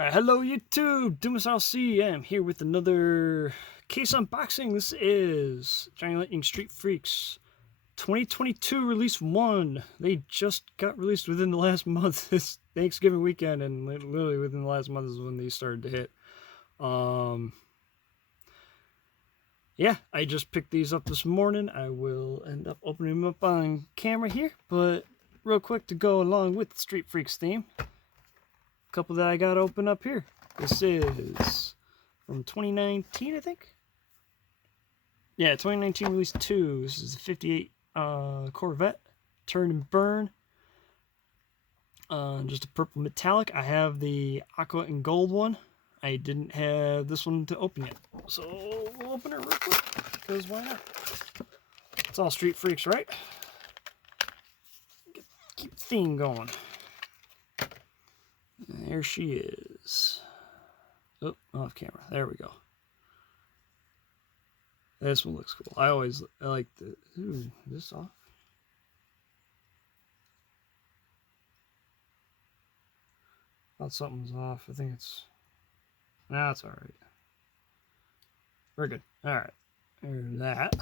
Alright, hello YouTube, DoomsLC. I'm here with another case unboxing. This is Johnny Lightning Street Freaks 2022 Release 1. They just got released within the last month. It's Thanksgiving weekend, and literally within the last month is when these started to hit. Yeah, I just picked these up this morning. I will end up opening them up on camera here, but real quick to go along with the Street Freaks theme. Couple that I got to open up here. This is from 2019, I think. Yeah, 2019 release 2. This is a 58 Corvette, turn and burn. Just a purple metallic. I have the aqua and gold one. I didn't have this one to open yet, so we'll open it real quick because why not? It's all Street Freaks, right? Keep the theme going. There she is. Oh, off camera. There we go. This one looks cool. I like the... Ooh, is this off? Thought something was off. I think it's... Nah, it's alright. We're good. Alright. There's that.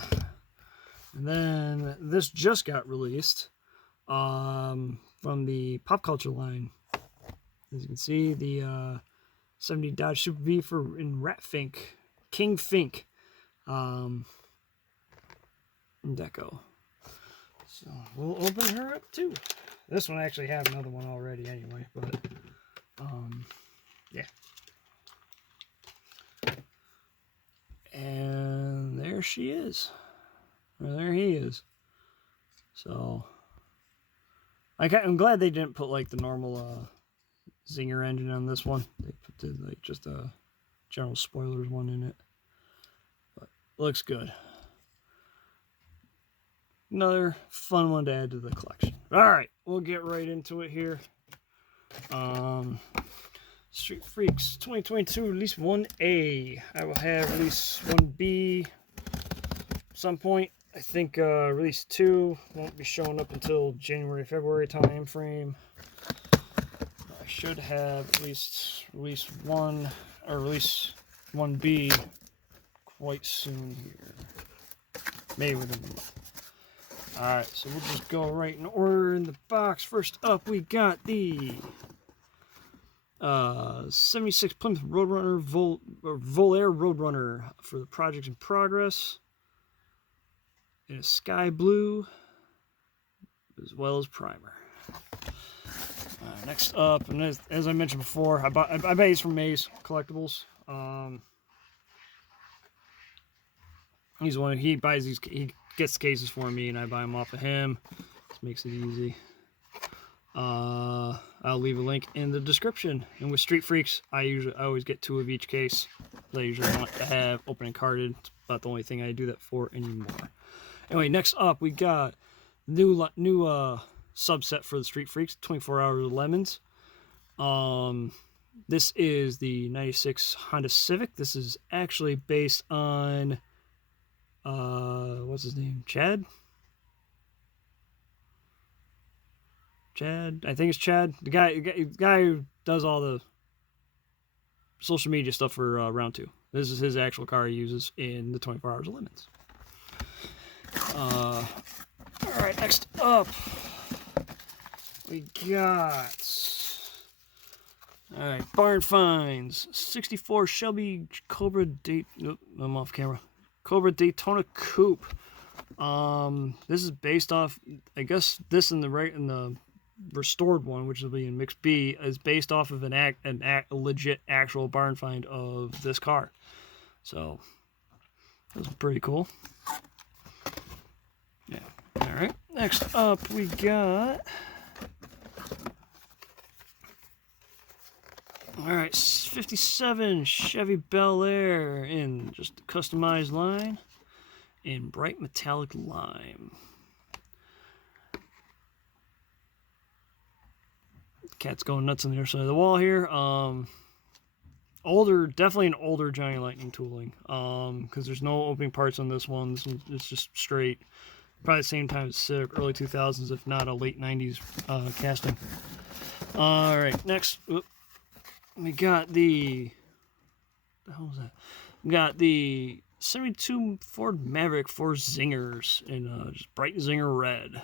And then this just got released from the pop culture line. As you can see, the 70 Dodge Super V in Rat Fink, King Fink, deco. So we'll open her up too. This one I actually have another one already anyway, but yeah. And there she is. Or there he is. So I'm glad they didn't put like the normal Zinger engine on this one. They did like just a general spoilers one in it, but looks good. Another fun one to add to the collection. All right, we'll get right into it here. Street Freaks 2022 Release 1A. I will have Release 1B some point. I think Release 2 won't be showing up until January, February time frame. Should have at least Release 1 or Release 1B quite soon here. Maybe within a month. Alright, so we'll just go right in order in the box. First up, we got the 76 Plymouth Roadrunner Volair Roadrunner for the projects in progress. In a sky blue, as well as primer. Next up, and as I mentioned before, I buy these from Maze Collectibles. He's one. He buys these. He gets the cases for me, and I buy them off of him. This makes it easy. I'll leave a link in the description. And with Street Freaks, I always get 2 of each case. I usually want to have open and carded. It's about the only thing I do that for anymore. Anyway, next up we got new subset for the Street Freaks, 24 Hours of Lemons. This is the 96 Honda Civic. This is actually based on what's his name? Chad, I think it's Chad, the guy who does all the social media stuff for Round 2. This is his actual car he uses in the 24 Hours of Lemons. All right, next up we got, alright, Barn Finds, 64 Shelby Cobra nope, I'm off camera. Cobra Daytona Coupe. This is based off, I guess this in the restored one, which will be in Mix B, is based off of a legit actual barn find of this car. So that's pretty cool. Yeah. Alright, next up we got, alright, 57 Chevy Bel Air in just a customized line in bright metallic lime. The cat's going nuts on the other side of the wall here. Definitely an older Johnny Lightning tooling. Because there's no opening parts on this one. This one is just straight. Probably the same time as Civic, early 2000s, if not a late 90s casting. Alright, next. We got the hell was that? We got the 72 Ford Maverick for zingers in just bright zinger red.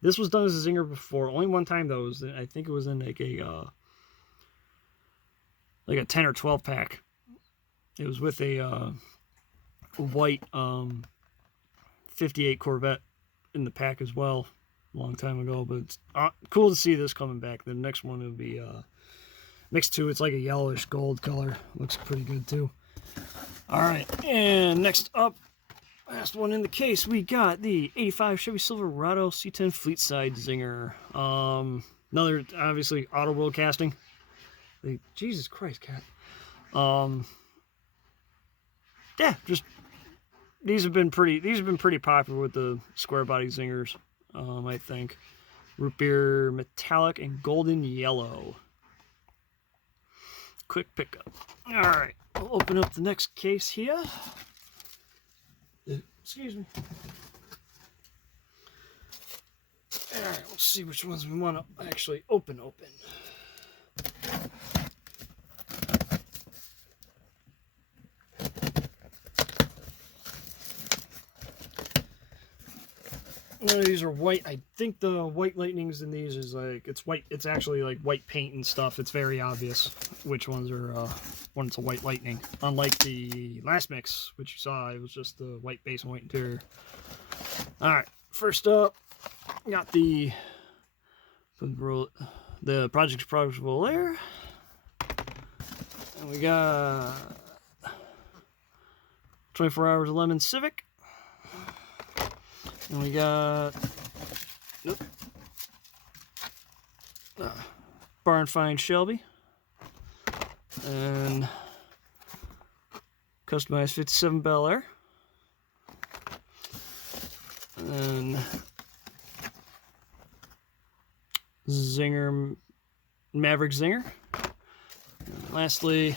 This was done as a zinger before. Only one time though. I think it was in like a 10 or 12 pack. It was with a white 58 Corvette in the pack as well, a long time ago. But it's cool to see this coming back. The next one will be mixed two. It's like a yellowish gold color. Looks pretty good too. All right, and next up, last one in the case, we got the 85 Chevy Silverado C10 Fleetside Zinger. Another, obviously, auto world casting. Jesus Christ, cat. Yeah, just these have been pretty popular with the square body zingers. I think root beer metallic and golden yellow. Quick pickup. All right, I'll open up the next case here. Excuse me. All right, let's see which ones we want to actually open. None of these are white. I think the white lightnings in these is like, it's white. It's actually like white paint and stuff. It's very obvious which ones are, when it's a white lightning. Unlike the last mix, which you saw, it was just the white base and white interior. All right, first up, got the Project Volair. And we got 24 Hours Lemon Civic. And we got Barn Find Shelby and customized 57 Bel Air, and then Zinger Maverick Zinger, and lastly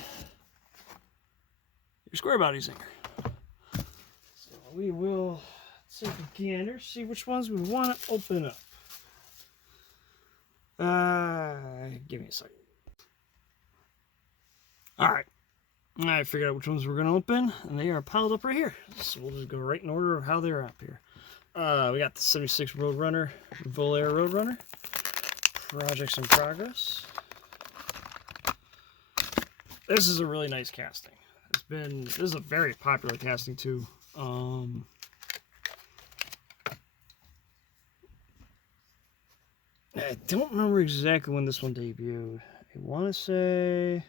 your square body Zinger. So we will take a gander, see which ones we want to open up. Give me a second. Alright. I figured out which ones we're going to open, and they are piled up right here. So we'll just go right in order of how they're up here. We got the 76 Roadrunner, Volair Roadrunner. Projects in progress. This is a really nice casting. This is a very popular casting too. I don't remember exactly when this one debuted. I want to say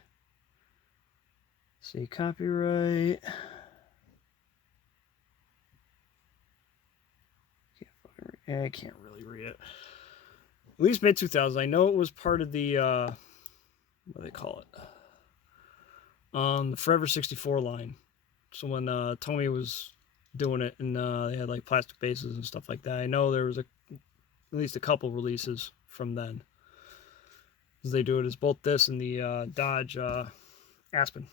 copyright. I can't really read it. At least mid 2000s. I know it was part of the what do they call it? The Forever 64 line. So when Tommy was doing it, and they had like plastic bases and stuff like that. I know there was at least a couple releases from then. As they do it as both this and the Dodge Aspen.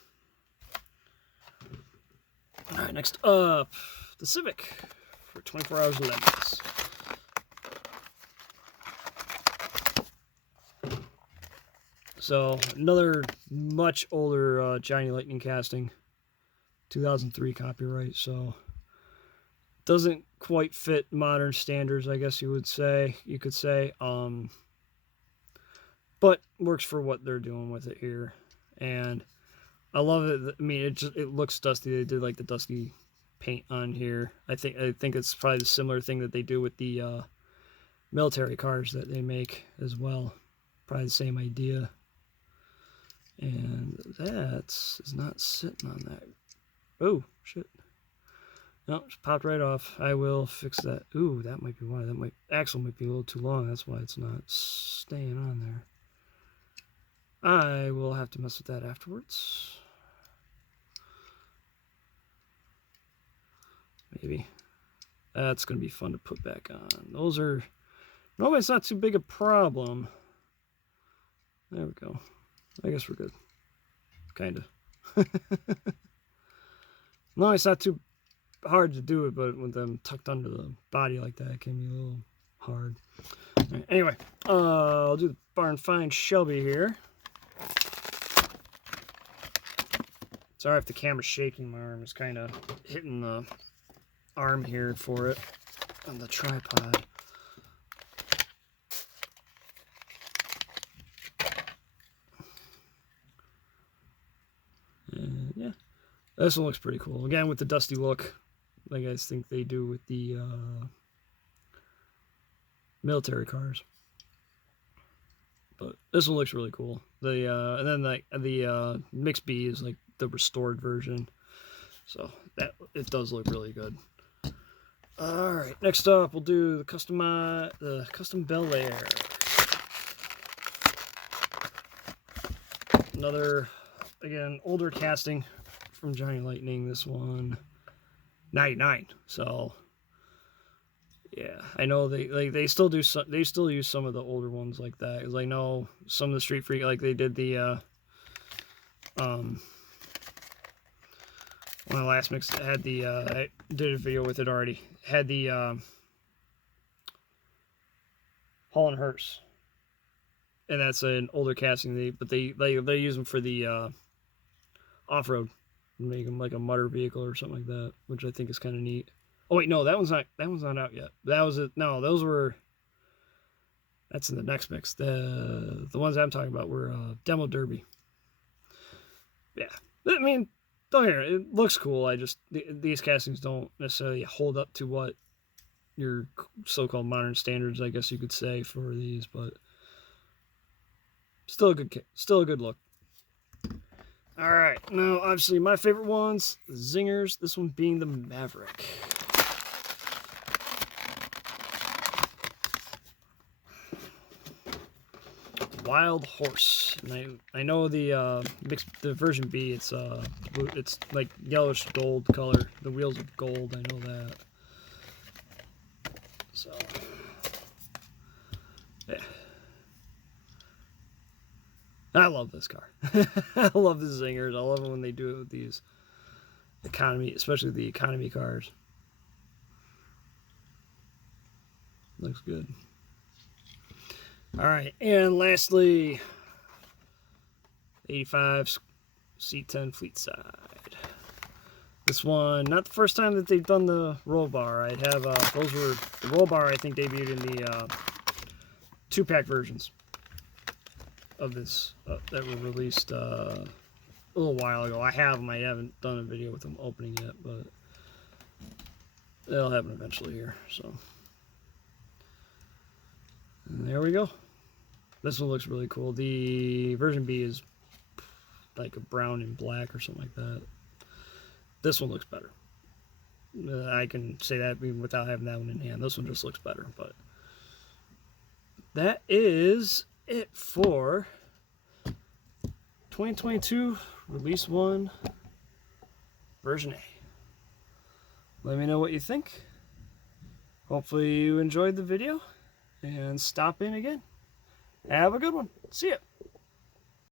All right, next up, the Civic for 24 Hours Lemons. So another much older Johnny Lightning casting, 2003 copyright. So doesn't quite fit modern standards, I guess you could say. But works for what they're doing with it here, and I love it. I mean, it looks dusty. They did like the dusty paint on here. I think it's probably the similar thing that they do with the military cars that they make as well. Probably the same idea. And that is not sitting on that. Oh shit! No, just popped right off. I will fix that. Ooh, that might be why. Axle might be a little too long. That's why it's not staying on there. I will have to mess with that afterwards. Maybe. That's going to be fun to put back on. Those are... No, it's not too big a problem. There we go. I guess we're good. Kind of. No, it's not too hard to do it, but with them tucked under the body like that, it can be a little hard. Right, anyway, I'll do the Barn Find Shelby here. Sorry if the camera's shaking. My arm is kind of hitting the arm here for it on the tripod. And yeah, this one looks pretty cool. Again, with the dusty look, like I think they do with the military cars. But this one looks really cool. The and then like the mixed B is like the restored version, so that it does look really good. All right, next up we'll do the custom Bel Air. Another, again, older casting from Johnny Lightning. This one, 99. So yeah, I know they still do they still use some of the older ones like that, because I know some of the Street Freak, like they did the one of the last mix had the I did a video with it already, had the Hall & Hearst, and that's an older casting. But they use them for the off-road, make them like a mutter vehicle or something like that, which I think is kind of neat. Oh wait, no, that one's not out yet. That was it. No, those were. That's in the next mix. The ones I'm talking about were Demo Derby. Yeah, I mean, don't hear it. It looks cool. These castings don't necessarily hold up to what your so-called modern standards, I guess you could say, for these, but still a good look. All right, now obviously my favorite ones, the Zingers. This one being the Maverick. Wild Horse, and I know the version B, it's like yellowish gold color. The wheels are gold. I know that. So yeah, I love this car. I love the Zingers. I love it when they do it with these economy, especially the economy cars. Looks good. All right, and lastly, 85 C10 Fleet Side. This one, not the first time that they've done the roll bar. I'd have those were the roll bar. I think debuted in the 2-pack versions of this that were released a little while ago. I have them. I haven't done a video with them opening yet, but they'll happen eventually here. So and there we go. This one looks really cool. The version B is like a brown and black or something like that. This one looks better. I can say that even without having that one in hand. This one just looks better. But that is it for 2022 Release 1 Version A. Let me know what you think. Hopefully you enjoyed the video, and stop in again. Have a good one. See ya.